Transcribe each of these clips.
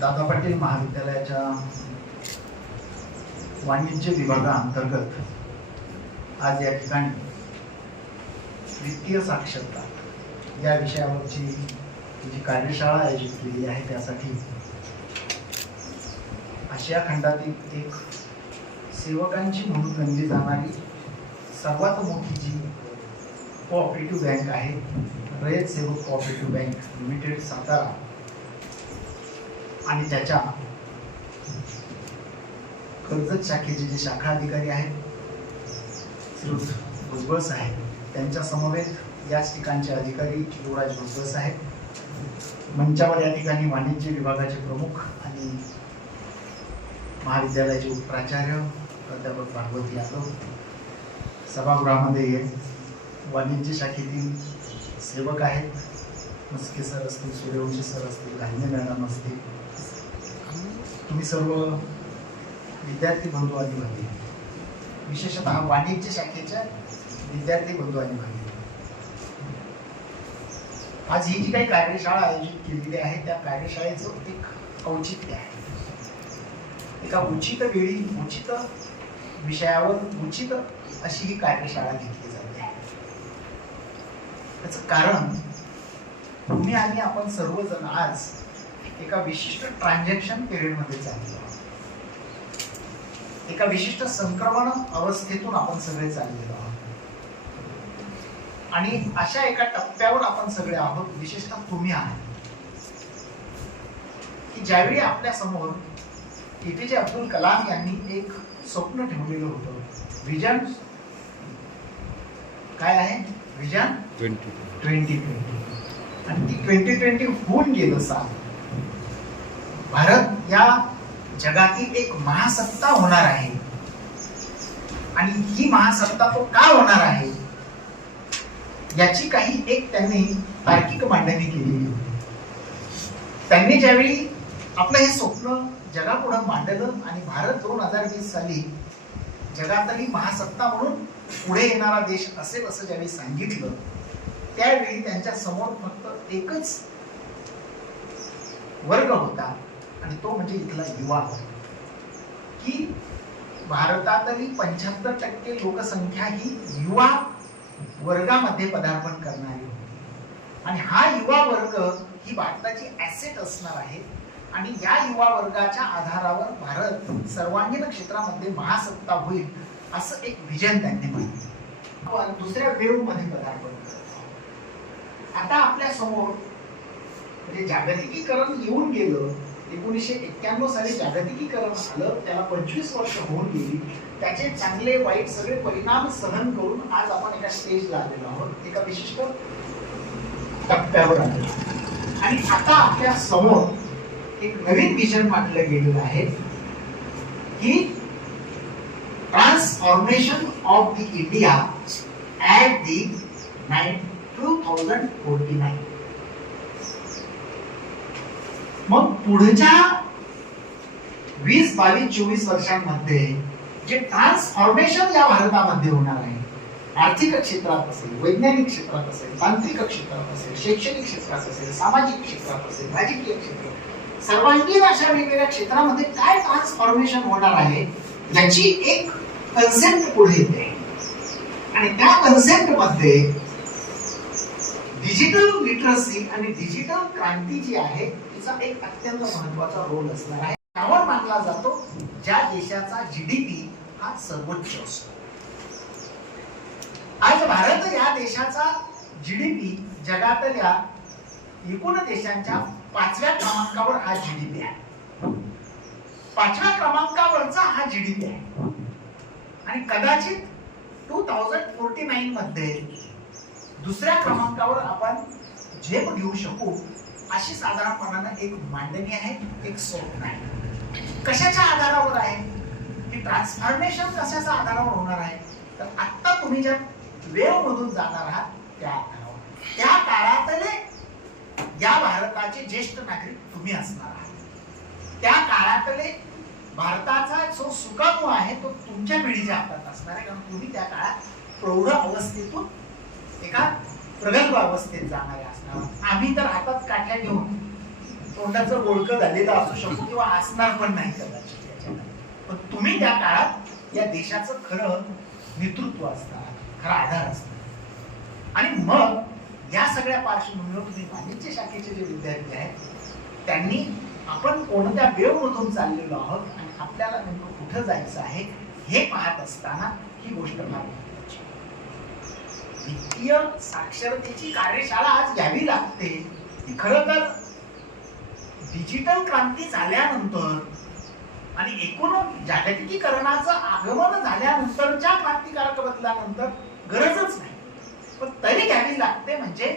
दादा पाटील महाविद्यालयाच्या वाणिज्य विभागाअंतर्गत आज या ठिकाणी वित्तीय साक्षरता या विषयावरची जी कार्यशाळा आयोजित केलेली आहे त्यासाठी आशिया खंडातील एक सेवकांची म्हणून गणली जाणारी सर्वात मोठी जी कोऑपरेटिव्ह बँक आहे रयत सेवक कोऑपरेटिव्ह बँक लिमिटेड सातारा. आणि त्याच्या कर्जत शाखेचे जे शाखा अधिकारी आहेत श्रुत भुजबळ साहेब त्यांच्या समवेत याच ठिकाणचे अधिकारी युवराज भुजबळ साहेब मंचावर या ठिकाणी वाणिज्य विभागाचे प्रमुख आणि महाविद्यालयाचे उपप्राचार्य प्राध्यापक भागवत यादव सभागृहामध्ये वाणिज्य शाखेतील सेवक आहेत. मस्के सर असतील सूर्यवंशी सर असतील गांधी मॅडम असतील तुम्ही सर्व विद्यार्थी बंधू आणि भगिनी विशेषतः वाणिज्य शाखेच्या विद्यार्थी बंधू आणि भगिनी आज ही जी काही कार्यशाळा आयोजित केलेली आहे त्या कार्यशाळेचं एक औचित्य आहे. एका उचित वेळी उचित विषयावर उचित अशी ही कार्यशाळा घेतली जाते. आहे त्याचं कारण तुम्ही आणि आपण सर्वजण आज एका विशिष्ट ट्रान्झॅक्शन पिरियडमध्ये चाललो. आहोत एका विशिष्ट संक्रमण अवस्थेतून आपण सगळे चाललेलो आहोत. आणि अशा एका टप्प्यावर आपण सगळे आहोत विशेषतः तुम्ही आहात. की ज्यावेळी आपल्यासमोर एपीजे अब्दुल कलाम यांनी एक स्वप्न ठेवलेलं होतं विजन काय आहे? Vision twenty. Twenty twenty. आणि ती ट्वेंटी ट्वेंटी होऊन गेलं साल. भारत या जगातील एक महासत्ता होणार आहे. आणि ही महासत्ता तो का होणार आहे? याची काही एक त्यांनी तार्किक मांडणी केलेली होती. त्यांनी ज्यावेळी आपलं हे स्वप्न जगापुढे मांडलं आणि भारत दोन हजार वीस साली जगातली महासत्ता म्हणून पुढे येणारा देश असेल असं ज्यावेळी सांगितलं त्यावेळी त्यांच्यासमोर फक्त एकच वर्ग होता. आणि तो म्हणजे इथला युवा की भारतातली पंच्याहत्तर टक्के लोकसंख्या ही युवा वर्गामध्ये पदार्पण करणारी होती. आणि हा युवा वर्ग ही भारताची ऍसेट असणार आहे. आणि या युवा वर्गाच्या आधारावर भारत सर्वांगीण क्षेत्रामध्ये महासत्ता होईल असं एक विजन त्यांनी मांडलं. दुसऱ्या वेवमध्ये पदार्पण करतो आता आपल्यासमोर म्हणजे जागतिकीकरण येऊन गेलं एकोणीसशे एक्क्याण्णव साली जागतिकीकरण झालं त्याला पंचवीस वर्ष होऊन गेली. त्याचे चांगले वाईट सगळे परिणाम सहन करून आज आपण एका स्टेजला आलेलो आहोत. एका विशिष्ट टप्प्यावर आलेलो आणि आता आपल्यासमोर एक नवीन विजन मांडलं गेलेलं आहे की transformation of the India at the nine two thousand forty nine मग पुढच्या वीस बावीस चोवीस वर्षांमध्ये जे ट्रान्सफॉर्मेशन या भारतामध्ये होणार आहे आर्थिक क्षेत्रात असेल वैज्ञानिक क्षेत्रात असेल तांत्रिक क्षेत्रात असेल शैक्षणिक क्षेत्रात असेल सामाजिक क्षेत्रात असेल राजकीय क्षेत्र सर्वांगीण अशा वेगवेगळ्या क्षेत्रामध्ये काय ट्रान्सफॉर्मेशन होणार आहे याची एक कन्सेप्ट पुढे येते. आणि त्या कन्सेप्टमध्ये डिजिटल लिटरसी आणि डिजिटल क्रांती जी आहे तिचा एक अत्यंत महत्त्वाचा रोल असणार आहे. त्यावर मानला जातो ज्या देशाचा जीडीपी हा सर्वोच्च असतो. आज भारत या देशाचा जीडीपी जगातल्या एकूण देशांच्या पाचव्या क्रमांकावर हा जीडीपी आहे. पाचव्या क्रमांकावरचा हा जीडीपी आहे. आणि कदाचित टू थाउजंड फोर्टी नाईन मध्ये दुसऱ्या क्रमांकावर आपण झेप घेऊ शकू अशी साधारणपणानं एक मांडणी आहे एक स्वप्न आहे. कशाच्या आधारावर आहे? की ट्रान्सफॉर्मेशन कशाच्या आधारावर होणार आहे? तर आत्ता तुम्ही ज्या वेव मधून जाणार आहात त्या आधारावर. त्या काळातले या भारताचे ज्येष्ठ नागरिक तुम्ही असणार आहात. त्या काळातले भारताचा जो सुकामू आहे तो तुमच्या पिढीच्या हातात असणार आहे. कारण तुम्ही त्या काळात प्रौढ अवस्थेतून एका प्रगल्भ अवस्थेत जाणारे असणार. आम्ही तर हातात काठ्या घेऊन तोंडाचं बोळकं झालेलं असू शकतो किंवा असणार पण नाही कदाचित पण तुम्ही त्या काळात या देशाचं खरं नेतृत्व असणार खरा आधार असणार आणि मग या सगळ्या पार्श्वभूमीवर तुम्ही वाणिज्य शाखेचे जे विद्यार्थी आहेत त्यांनी आपण कोणत्या वेळमधून चाललेलो आहोत आणि आपल्याला नेमकं कुठं जायचं आहे हे पाहत असताना ही गोष्ट फार वित्तीय साक्षरतेची कार्यशाळा आज घ्यावी लागते. ती तर डिजिटल क्रांती झाल्यानंतर आणि एकूण जागतिकीकरणाचं आगमन झाल्यानंतरच्या क्रांतिकारक बदलानंतर गरजच नाही. पण तरी घ्यावी लागते म्हणजे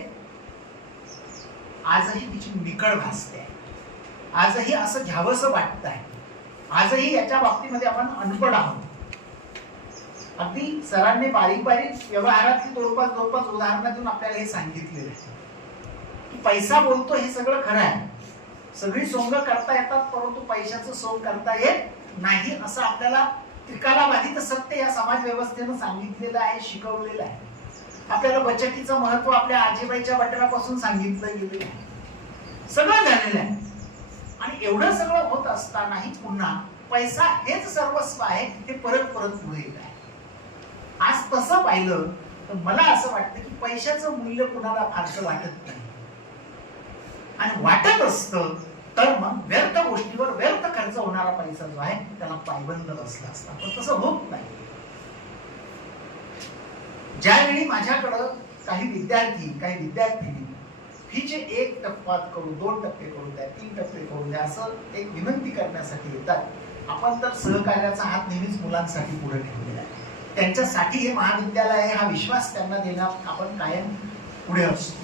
आजही तिची निकड भासते. आजही असं घ्यावंसं वाटत आहे आजही याच्या बाबतीमध्ये आपण अनपड आहोत. अगदी सरांनी बारीक बारीक व्यवहारातली दोन पाच दोन पाच देऊन आपल्याला हे सांगितलेलं आहे. की पैसा बोलतो हे सगळं खरं आहे. सगळी सोंग करता येतात परंतु पैशाचं सोंग करता येत नाही असं आपल्याला त्रिकाला बाधित सत्य या समाज व्यवस्थेनं सांगितलेलं आहे शिकवलेलं आहे. आपल्याला बचतीचं महत्त्व आपल्या आजीबाईच्या बटव्यापासून सांगितलं गेलेलं आहे. सगळं झालेलं आहे. आणि एवढं सगळं होत असतानाही पुन्हा पैसा हेच सर्वस्व आहे ते परत परत पुढे येत आहे आज तसं पाहिलं तर मला असं वाटतं की पैशाचं मूल्य कुणाला फारसं वाटत नाही. आणि वाटत असतं तर मग व्यर्थ गोष्टीवर व्यर्थ खर्च होणारा पैसा जो आहे त्याला पायबंद बसला असता. पण तसं होत नाही. ज्यावेळी माझ्याकडं काही विद्यार्थी काही विद्यार्थिनी फीचे एक टप्पा करू दोन टप्पे करू द्या तीन टप्पे करू द्या असं एक विनंती करण्यासाठी येतात. आपण तर सहकार्याचा हात नेहमीच मुलांसाठी पुढे ठेवलेला आहे. त्यांच्यासाठी हे महाविद्यालय आहे हा विश्वास त्यांना देण्यात आपण कायम पुढे असतो.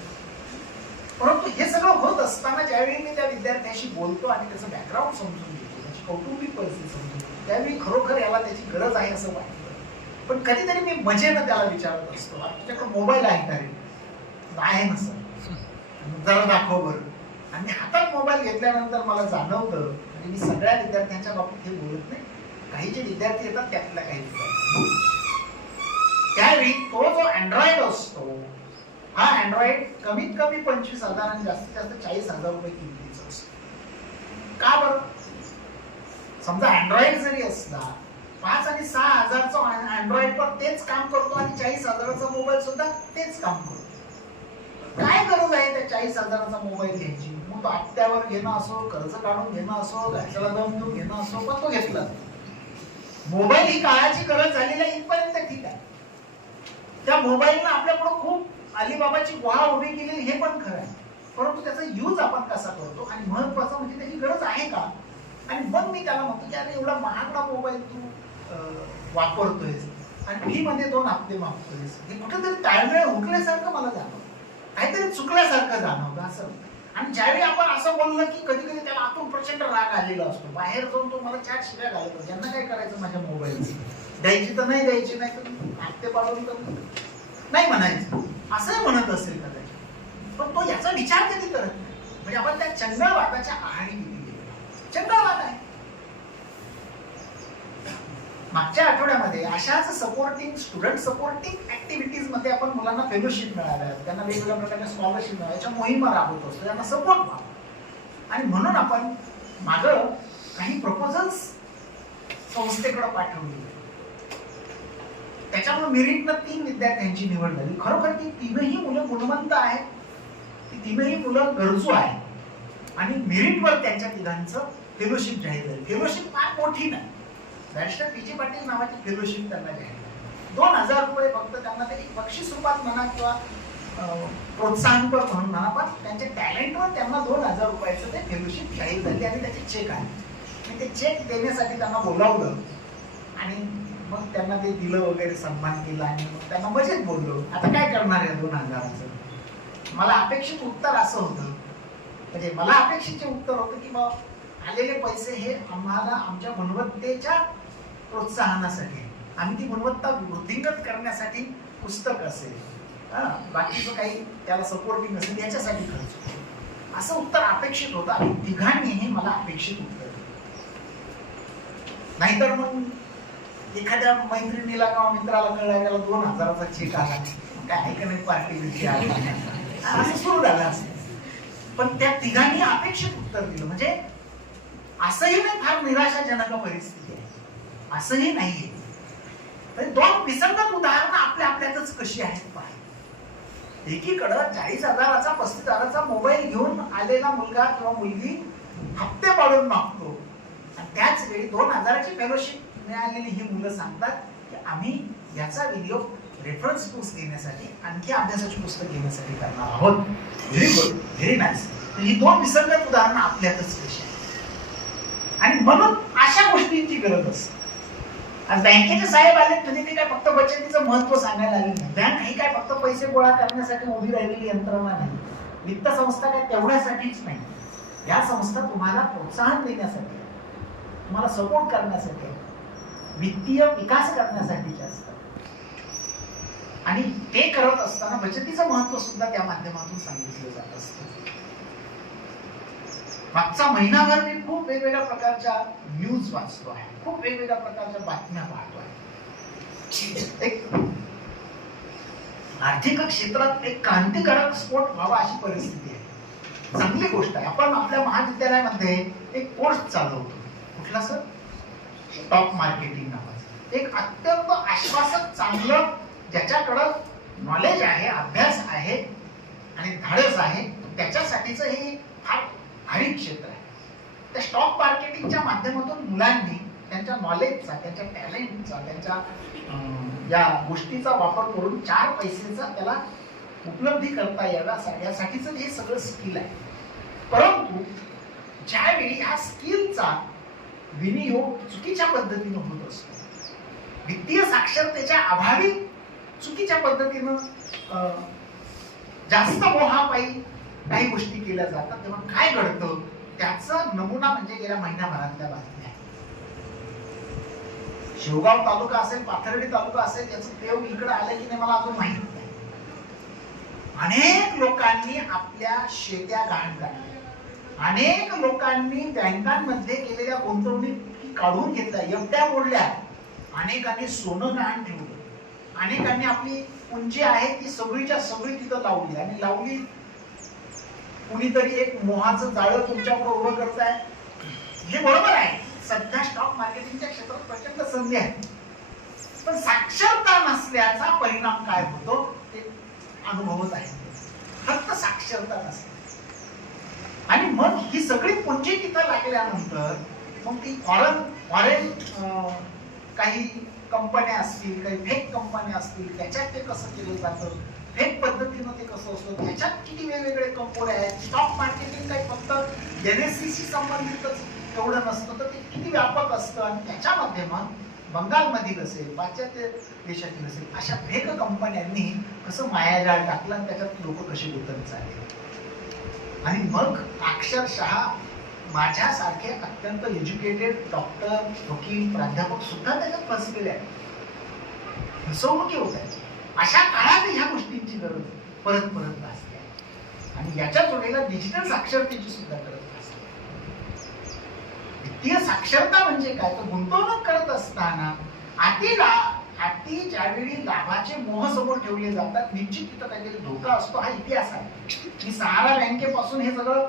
परंतु हे सगळं होत असताना ज्यावेळी मी त्या विद्यार्थ्याशी बोलतो आणि त्याचं बॅकग्राऊंड समजून घेतो त्याची कौटुंबिक परिस्थिती समजून घेतो त्यावेळी खरोखर याला त्याची गरज आहे असं वाटतं. पण कधीतरी मी मजेनं त्याला विचारत असतो तुझ्याकडे मोबाईल आहे का रे? आहे ना सर. जरा दाखव बरं. आणि हातात मोबाईल घेतल्यानंतर मला जाणवतं आणि मी सगळ्या विद्यार्थ्यांच्या बाबतीत हे बोलत नाही. काही जे विद्यार्थी येतात त्यातल्या काही विद्यार्थी त्यावेळी तो जो अँड्रॉइड असतो हा अँड्रॉइड कमीत कमी पंचवीस हजार आणि जास्तीत जास्त चाळीस हजार रुपये किमतीचा असतो. का बरं? समजा अँड्रॉइड जरी असला पाच आणि सहा हजारचा अँड्रॉइड पण तेच काम करतो आणि चाळीस हजाराचा मोबाईल सुद्धा तेच काम करतो. काय गरज आहे त्या चाळीस हजाराचा मोबाईल घ्यायची? मग तो हप्त्यावर घेणं असो कर्ज काढून घेणं असो घरच्याला दम देऊन घेणं असो पण तो घेतला. मोबाईल ही काळाची गरज झालेली आहे इथपर्यंत ठीक आहे. त्या मोबाईलनं आपल्याकडं खूप अलिबाबाची गुहा उभी केलेली हे पण खरं आहे. परंतु त्याचा यूज आपण कसा करतो आणि महत्वाचं म्हणजे त्याची गरज आहे का? आणि मग मी त्याला म्हणतो की अरे एवढा महागडा मोबाईल तू वापरतोयस आणि फी मध्ये दोन हप्ते मागतोयस. हे कुठेतरी ताळमेळ हुकल्यासारखं मला जाणवतं काहीतरी चुकल्यासारखं जाणवतं असं आणि ज्यावेळी आपण असं बोललं की कधी कधी त्याला आतून प्रचंड राग आलेला असतो बाहेर जाऊन तो मला चार शिव्या घालतो यांना काय करायचं माझ्या मोबाईलची द्यायची तर नाही द्यायची नाही तर हाते पाडून तर नाही म्हणायचं. असंही म्हणत असेल कदाचित. पण तो याचा विचार कधी करत नाही. म्हणजे आपण त्या चंगळवादाच्या आहारी किती गेलो चंगळवाद आहे. मागच्या आठवड्यामध्ये अशाच सपोर्टिंग स्टुडंट सपोर्टिंग ऍक्टिव्हिटीजमध्ये आपण मुलांना फेलोशिप मिळाल्या त्यांना वेगवेगळ्या प्रकारच्या स्कॉलरशिप मिळाल्या. मोहिमा राबवत असतो त्यांना सपोर्ट व्हावा आणि म्हणून आपण माग काही प्रपोजल्स संस्थेकडे पाठवली. त्याच्यामुळे मेरिटनं तीन विद्यार्थ्यांची निवड झाली. खरोखर ती तीनही मुलं गुणवंत आहेत. ती तीनही मुलं गरजू आहेत. आणि मेरिटवर त्यांच्या तिघांचं फेलोशिप जाहीर झाली. फेलोशिप फार मोठी नाही. Barrister P. जी. पाटील नावाची फेलोशिप त्यांना जाहीर दोन हजार रुपये फक्त त्यांना ते एक बक्षीस रूपात म्हणा किंवा प्रोत्साहनपर म्हणून म्हणा पण त्यांच्या टॅलेंटवर त्यांना दोन हजार रुपयाचं ते फेलोशिप जाहीर झाली आणि त्याचे चेक आहे आणि ते चेक देण्यासाठी त्यांना बोलावलं. आणि मग त्यांना ते दिलं वगैरे सन्मान केला आणि मग त्यांना मजेत बोललो. आता काय करणार आहे दोन हजाराचं? मला अपेक्षित उत्तर असं होतं. म्हणजे मला अपेक्षित उत्तर होतं की बा आलेले पैसे हे आम्हाला आमच्या गुणवत्तेच्या प्रोत्साहनासाठी. आम्ही ती गुणवत्ता वृद्धिंगत करण्यासाठी पुस्तक असेल. बाकीचं काही त्याला सपोर्टिंग असेल याच्यासाठी खर्च. होतो. असं उत्तर अपेक्षित होतं आणि तिघांनी हे मला अपेक्षित उत्तर दिलं. नाहीतर मग एखाद्या मैत्रिणीला किंवा मित्राला कळला त्याला दोन हजाराचा चेक आला. काय आहे का नाही पार्टी बिर्टी असं सुरू झालं असं. पण त्या तिघांनी अपेक्षित उत्तर दिलं. म्हणजे असंही नाही फार निराशाजनक परिस्थिती आहे. असंही नाहीये. तर दोन विसंगत उदाहरणं आपल्या आपल्यातच कशी आहेत पहा एकीकडं चाळीस हजाराचा पस्तीस हजाराचा मोबाईल घेऊन आलेला मुलगा किंवा मुलगी हप्ते पाडून मागतो. आणि त्याच वेळी दोन हजाराची फेलोशिप मिळालेली ही मुलं सांगतात की आम्ही याचा व्हिडिओ रेफरन्स बुक्स घेण्यासाठी आणखी अभ्यासाची पुस्तक घेण्यासाठी करणार आहोत. व्हेरी गुड व्हेरी नाईस ही दोन विसंगत उदाहरणं आपल्यातच कशी आहेत. आणि म्हणून अशा गोष्टींची गरज असते. आज बँकेचे साहेब आले तुम्ही ते काय फक्त बचतीचं महत्त्व सांगायला आले नाही. बँक ही काय फक्त पैसे गोळा करण्यासाठी उभी राहिलेली यंत्रणा नाही. वित्त संस्था काय तेवढ्यासाठीच नाही. या संस्था तुम्हाला प्रोत्साहन देण्यासाठी तुम्हाला सपोर्ट करण्यासाठी वित्तीय विकास करण्यासाठीचे असतात. आणि ते करत असताना बचतीचं महत्त्व सुद्धा त्या माध्यमातून सांगितलं जात असतं. मागचा महिनाभर मी खूप वेगवेगळ्या प्रकारच्या न्यूज वाचतो आहे. खूप वेगवेगळ्या प्रकारच्या बातम्या पाहतो आहे. एक आर्थिक क्षेत्रात एक क्रांतिकारक स्फोट व्हावा अशी परिस्थिती आहे. चांगली गोष्ट आहे. आपण आपल्या महाविद्यालयामध्ये एक कोर्स चालवतो. कुठला सर स्टॉक मार्केटिंग नावाचा. एक अत्यंत आश्वासक चांगलं ज्याच्याकडं नॉलेज आहे अभ्यास आहे आणि धाडस आहे त्याच्यासाठीच हे फार भारी क्षेत्र आहे. त्या स्टॉक मार्केटिंगच्या माध्यमातून मुलांनी त्यांच्या नॉलेजचा त्यांच्या टॅलेंटचा त्यांच्या या गोष्टीचा वापर करून चार पैसेचा त्याला उपलब्धी करता यावा यासाठीच हे सगळं स्किल आहे. परंतु ज्यावेळी ह्या स्किलचा विनियोग चुकीच्या पद्धतीनं होत असतो वित्तीय साक्षरतेच्या अभावी चुकीच्या पद्धतीनं जास्त मोहापायी काही गोष्टी केल्या जातात तेव्हा काय घडतं? त्याचा नमुना म्हणजे गेल्या महिन्याभरातल्या बातम्या आहेत. शेवगाव तालुका असेल पाथर्डी तालुका असेल याचं देव इकडे आलं की नाही मला अजून माहीत नाही. अनेक लोकांनी आपल्या शेत्या घाण काढल्या अनेक लोकांनी बँकांमध्ये केलेल्या गुंतवणुकी काढून घेतल्या एवढ्या मोडल्या. अनेकांनी सोनं गहाण ठेवलं. अनेकांनी आपली पुंजी आहे ती सगळीच्या सगळी तिथं लावली आणि लावली कुणीतरी एक मोहाचं जाळं तुमच्यावर उभं करताय. हे बरोबर आहे. सध्या स्टॉक मार्केटिंगच्या क्षेत्रात प्रचंड संधी आहे पण साक्षरता नसल्याचा परिणाम काय होतो ते अनुभवत आहे. फक्त साक्षरता नसते. आणि मग ही सगळी पुंजी तिथं लागल्यानंतर मग ती फॉरेन फॉरेन काही कंपन्या असतील काही फेक कंपन्या असतील त्याच्यात ते कसं केलं जातं? फेक पद्धतीनं ते कसं असतं त्याच्यात किती वेगवेगळे कंपन्या आहेत स्टॉक मार्केटिंग काही फक्त एनएससीशी संबंधितच एवढं नसतं तर ते किती व्यापक असतं आणि त्याच्या माध्यमात बंगालमधील असेल पाश्चात्य देशातील असेल अशा फेक कंपन्यांनी कसं मायाजाळ टाकलं आणि त्याच्यात लोक कसे गुंतवणूक चालले. आणि मग अक्षरशः माझ्यासारखे अत्यंत एज्युकेटेड डॉक्टर वकील प्राध्यापक सुद्धा त्याच्यात फसलेले आहेत. फसवणुकी होत आहेत. अशा काळात ह्या गोष्टींची गरज परत परत भासते. आणि याच्या जोडीला डिजिटल साक्षरतेची सुद्धा गरज भासते. वित्तीय साक्षरता म्हणजे काय? तर गुंतवणूक करत असताना अति अति ज्यावेळी लाभाचे मोह समोर ठेवले जातात निश्चित तिथं काहीतरी धोका असतो हा इतिहास आहे. मी सहारा बँकेपासून हे सगळं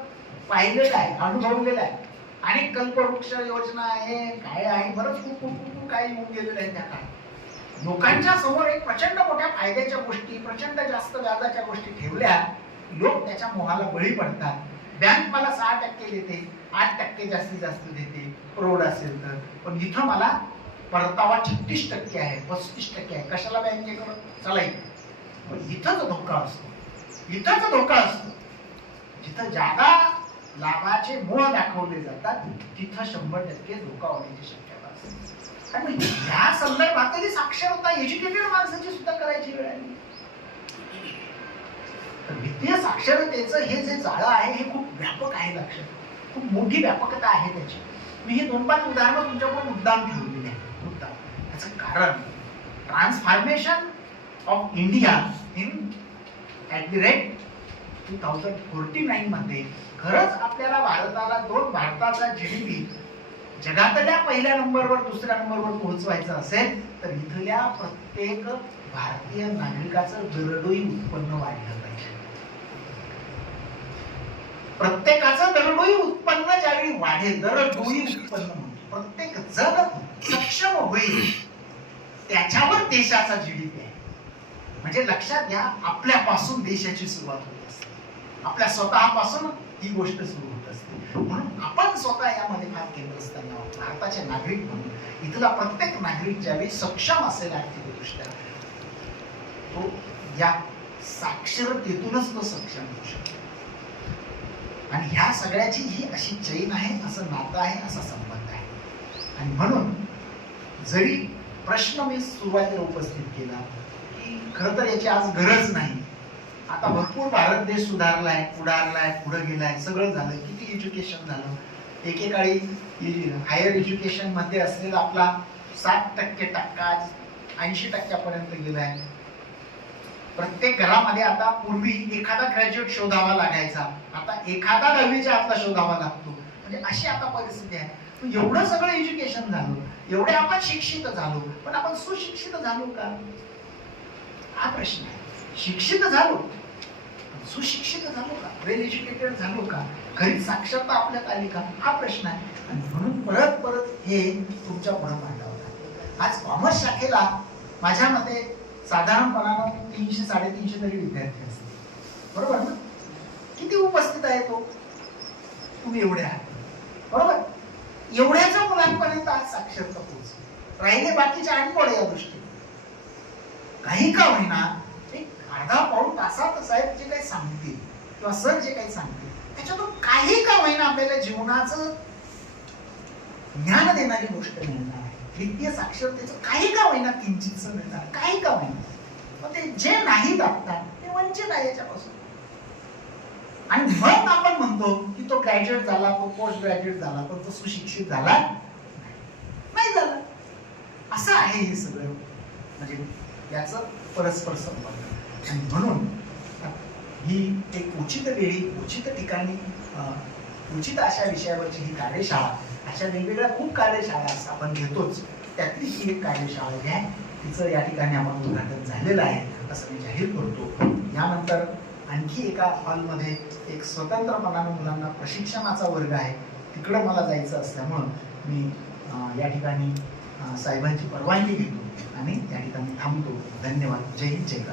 पाहिलेलं आहे अनुभवलेलं आहे. आणि कल्पवृक्ष योजना आहे काय आहे बरंच खूप खूप खूप काही येऊन गेलेलं आहे त्या काळात. लोकांच्या समोर एक प्रचंड मोठ्या फायद्याच्या गोष्टी प्रचंड जास्त व्याजाच्या गोष्टी ठेवल्या लोक त्याच्या मोहाला बळी पडतात. बँक मला सहा टक्के देते आठ टक्के जास्तीत जास्त देते प्रौढ असेल तर. पण इथं मला परतावा छत्तीस टक्के आहे पस्तीस टक्के आहे. कशाला बँकेकडं चला पण इथंच धोका असतो. इथंच धोका असतो. जिथं जादा लाभाचे मोह दाखवले जातात तिथं शंभर टक्के धोका होण्याची शक्यता असते आणि ह्या संदर्भातली साक्षरता एज्युकेटेड माणसाची सुद्धा करायची वेळ आली. तर वित्तीय साक्षरतेचं हे जे जाळं आहे हे खूप व्यापक आहे लक्ष खूप मोठी व्यापकता आहे त्याची. मी हे दोन पाच उदाहरणं तुमच्याकडून मुद्दाम ठेवलेली आहे मुद्दाम. त्याचं कारण transformation of India in at the rate two thousand forty nine मध्ये खरंच आपल्याला भारताला दोन भारताचा जीडीपी जगातल्या पहिल्या नंबरवर दुसऱ्या नंबरवर पोहोचवायचं असेल तर इथल्या प्रत्येक भारतीय नागरिकाचं दरडोई उत्पन्न वाढलं पाहिजे. प्रत्येकाचं दरडोई उत्पन्न ज्यावेळी वाढेल दरडोई उत्पन्न म्हणतो प्रत्येक जण सक्षम होईल. त्याच्यावर देशाचा जीडीपी आहे. म्हणजे लक्षात घ्या आपल्यापासून देशाची सुरुवात होत असते. आपल्या स्वतःपासून ही गोष्ट सुरू होते. असते म्हणून आपण स्वतः यामध्ये फार केंद्रस्थानी आहोत भारताचे नागरिक म्हणून. इथला प्रत्येक नागरिक ज्यावेळी सक्षम असेल आर्थिकदृष्ट्या तो या साक्षरतेतूनच तो सक्षम होऊ शकतो. आणि ह्या सगळ्याची ही अशी चैन आहे असं नातं आहे असा संबंध आहे. आणि म्हणून जरी प्रश्न मी सुरुवातीला उपस्थित केला की खरं तर याची आज गरज नाही. आता भरपूर भारत देश सुधारलाय पुढारलाय पुढे गेलाय सगळं झालं किती एज्युकेशन झालं? एकेकाळी हायर एज्युकेशनमध्ये असलेला आपला साठ टक्के टक्का आज ऐंशी टक्क्यापर्यंत गेलाय. प्रत्येक घरामध्ये आता पूर्वी एखादा ग्रॅज्युएट शोधावा लागायचा. आता एखादा दहावीच्या आतला शोधावा लागतो. म्हणजे अशी आता परिस्थिती आहे. एवढं सगळं एज्युकेशन झालं. एवढे आपण शिक्षित झालो. पण आपण सुशिक्षित झालो का? हा प्रश्न आहे. शिक्षित झालो. सुशिक्षित झालो का? वेल एज्युकेटेड झालो का? खरी साक्षरता आपल्यात आली का? हा प्रश्न आहे. आणि म्हणून परत परत हे तुमच्यापुढे मांडावं लागतं आज कॉमर्स शाखेला माझ्या मते साधारणपणानं तीनशे साडेतीनशे तरी विद्यार्थी असतील. बरोबर ना? किती उपस्थित आहे तो? तुम्ही एवढे आहात. बरोबर? एवढ्याच्या मुलांपर्यंत आज साक्षरता पोहोचली. राहिले बाकीचे अनपड या दृष्टीने. काही का होईना अर्धा पाऊण तासात साहेब जे काही सांगतील किंवा सर जे काही सांगतील त्याच्यातून काही का होईना आपल्याला जीवनाचं ज्ञान देणारी गोष्ट मिळणार आहे. वित्तीय साक्षरतेचं काही का होईना किंचितच मिळणार काही का होईना. मग ते जे नाही दाखतात ते वंचित आहे याच्यापासून. आणि मग आपण म्हणतो की तो ग्रॅज्युएट झाला तो पोस्ट ग्रॅज्युएट झाला पण तो सुशिक्षित झाला. नाही झाला. असं आहे हे सगळं. म्हणजे याचं परस्पर संबंध. आणि म्हणून ही एक उचित वेळी उचित ठिकाणी उचित अशा विषयावरची ही कार्यशाळा अशा वेगवेगळ्या खूप कार्यशाळा असं आपण घेतोच. त्यातली ही एक कार्यशाळा घ्या आहे. तिचं या ठिकाणी आपण उद्घाटन झालेलं आहे असं मी जाहीर करतो. यानंतर आणखी एका हॉलमध्ये एक स्वतंत्रपणानं मुलांना प्रशिक्षणाचा वर्ग आहे. तिकडं मला जायचं असल्यामुळं मी या ठिकाणी साहेबांची परवानगी घेतो आणि त्या ठिकाणी थांबतो. धन्यवाद. जय हिंद जय